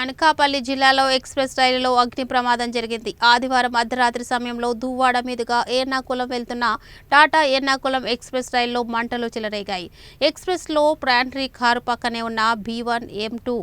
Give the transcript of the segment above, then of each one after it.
అనకాపల్లి జిల్లాలో ఎక్స్ప్రెస్ రైలులో అగ్ని ప్రమాదం జరిగింది. ఆదివారం అర్ధరాత్రి సమయంలో దువ్వాడ మీదుగా ఎర్నాకుళం వెళ్తున్న టాటా ఎర్నాకుళం ఎక్స్ప్రెస్ రైల్లో మంటలు చెలరేగాయి. ఎక్స్ప్రెస్లో ప్యాంట్రీ కారు పక్కనే ఉన్న B1 M2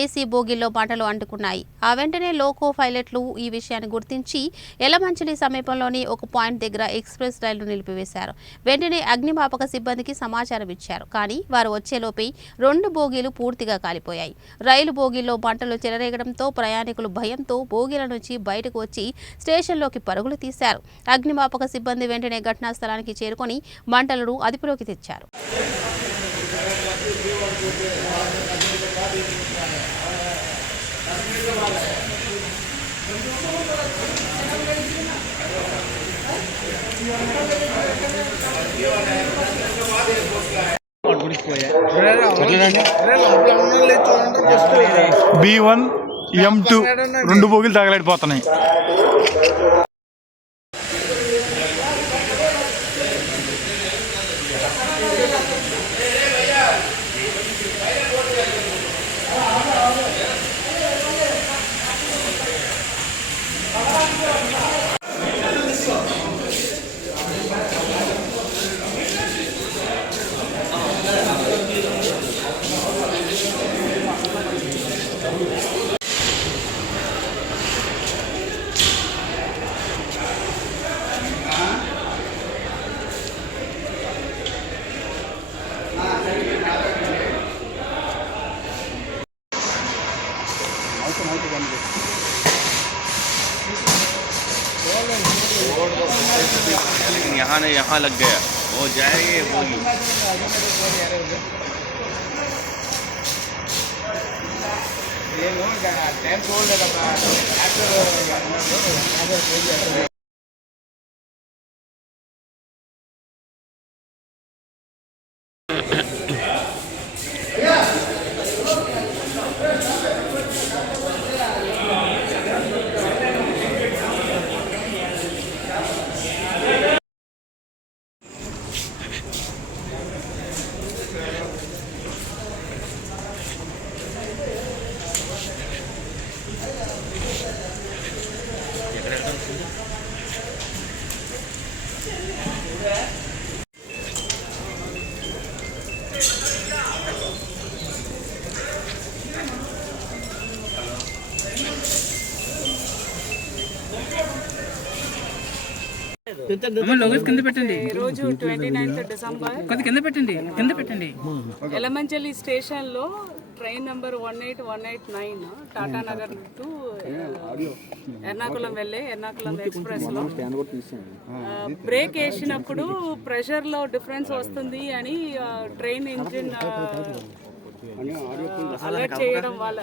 ఏసీ బోగిలో మంటలు అంటుకున్నాయి. ఆ వెంటనే లోకో పైలట్లు ఈ విషయాన్ని గుర్తించి ఎలమంచిలి సమీపంలోని ఒక పాయింట్ దగ్గర ఎక్స్ప్రెస్ రైలు నిలిపివేశారు. వెంటనే అగ్నిమాపక సిబ్బందికి సమాచారం ఇచ్చారు. కానీ వారు వచ్చేలోపే 2 బోగీలు పూర్తిగా కాలిపోయాయి. రైలు బోగీలో మంటలు చెలరేగడంతో ప్రయాణికులు భయంతో బోగీల నుంచి బయటకు వచ్చి స్టేషన్లోకి పరుగులు తీశారు. అగ్నిమాపక సిబ్బంది వెంటనే ఘటనా స్థలానికి చేరుకొని మంటలను అదుపులోకి తెచ్చారు. B1 M2 2 బోగిలు తగలడిపోతున్నాయి. लेकिन यहाँ लग गया वो जाएगी बोगी। రోజు 29th డిసెంబర్ కింద పెట్టండి ఎలమంచలి స్టేషన్ లో train number 18189 Tata Nagar to Ernakulam వెళ్ళే ఎర్నాకుళం ఎక్స్ప్రెస్ లో బ్రేక్ వేసినప్పుడు ప్రెషర్ లో డిఫరెన్స్ వస్తుంది అని ట్రైన్ ఇంజిన్ అలర్ట్ చేయడం వల్ల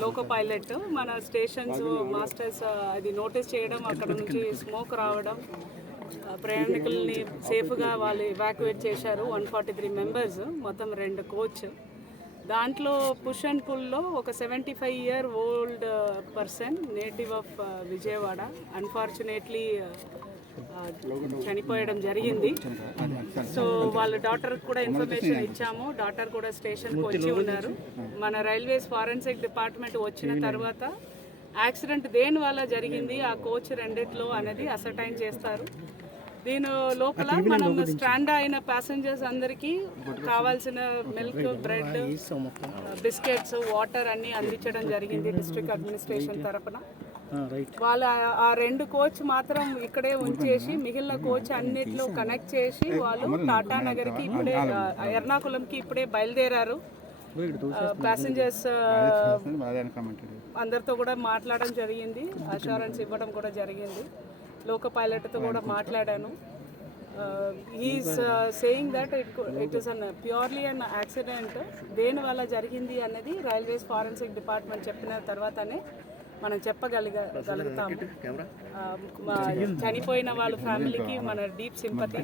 లోకో పైలట్ మన స్టేషన్స్ మాస్టర్స్ అది నోటీస్ చేయడం, అక్కడ నుంచి స్మోక్ రావడం, ప్రయాణికుల్ని సేఫ్గా వాళ్ళు ఎవాక్యుయేట్ చేశారు. 143 మెంబర్స్, మొత్తం 2 కోచ్. దాంట్లో పుష్ అండ్ పుల్లో ఒక 75-year old person, native of Vijayawada, unfortunately చనిపోయడం జరిగింది. సో వాళ్ళ డాటర్కి కూడా ఇన్ఫర్మేషన్ ఇచ్చాము. డాటర్ కూడా స్టేషన్కి వచ్చి ఉన్నారు. మన రైల్వేస్ ఫారెన్సిక్ డిపార్ట్మెంట్ వచ్చిన తర్వాత యాక్సిడెంట్ దేని వల్ల జరిగింది, ఆ కోచ్ రెండిట్లో అనేది అసర్టైన్ చేస్తారు. దీని లోపల మనం స్ట్రాండ్ అయిన ప్యాసింజర్స్ అందరికీ కావాల్సిన మిల్క్, బ్రెడ్, బిస్కెట్స్, వాటర్ అన్నీ అందించడం జరిగింది డిస్ట్రిక్ట్ అడ్మినిస్ట్రేషన్ తరఫున. వాళ్ళ ఆ 2 కోచ్ మాత్రం ఇక్కడే ఉంచేసి మిగిలిన కోచ్ అన్నిట్లో కనెక్ట్ చేసి వాళ్ళు టాటా నగర్కి ఇప్పుడే ఎర్నాకుళంకి ఇప్పుడే బయలుదేరారు. ప్యాసింజర్స్ అందరితో కూడా మాట్లాడడం జరిగింది, అష్యూరెన్స్ ఇవ్వడం కూడా జరిగింది. లోకో పైలట్తో కూడా మాట్లాడాను. Is saying that it is an purely an accident. దేని వల్ల జరిగింది అన్నది రైల్వేస్ ఫారెన్సిక్ డిపార్ట్మెంట్ చెప్పిన తర్వాతనే మనం చెప్పగలుగుతాము. చనిపోయిన వాళ్ళ ఫ్యామిలీకి మన డీప్ సింపతి.